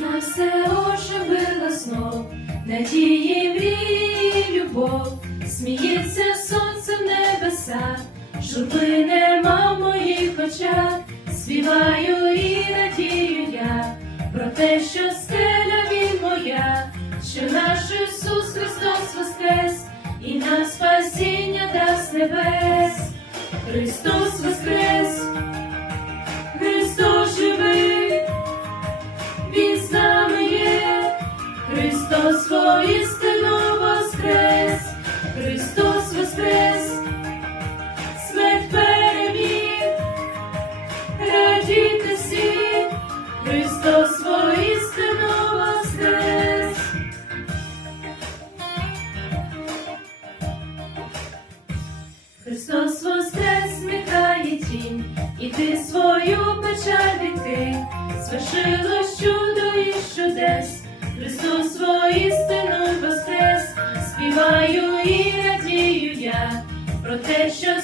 вона все оживила знов, надії, мрії, любов, сміється сонце в небесах, журби нема в моїх очах, співаю і радію я про те, що стеля він моя, що наш Ісус Христос воскрес, і нам спасіння дасть небес. Христос воскрес, Христос воістину воскрес. Христос воскрес, сміхає тінь, і ти свою печаль відкрий, свершилось чудо і чудес, Христос воістину воскрес, співаю і радію я про те, що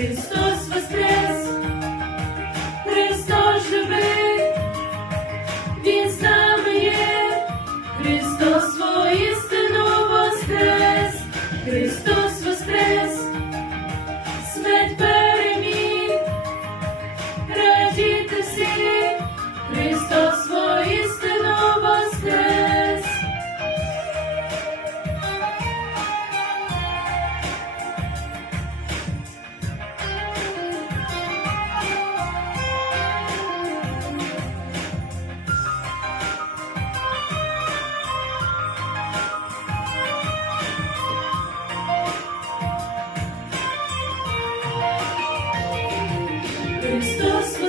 Христос воскрес, Христос живий. Він з нами є, Христос воістину воскрес, Христос Христос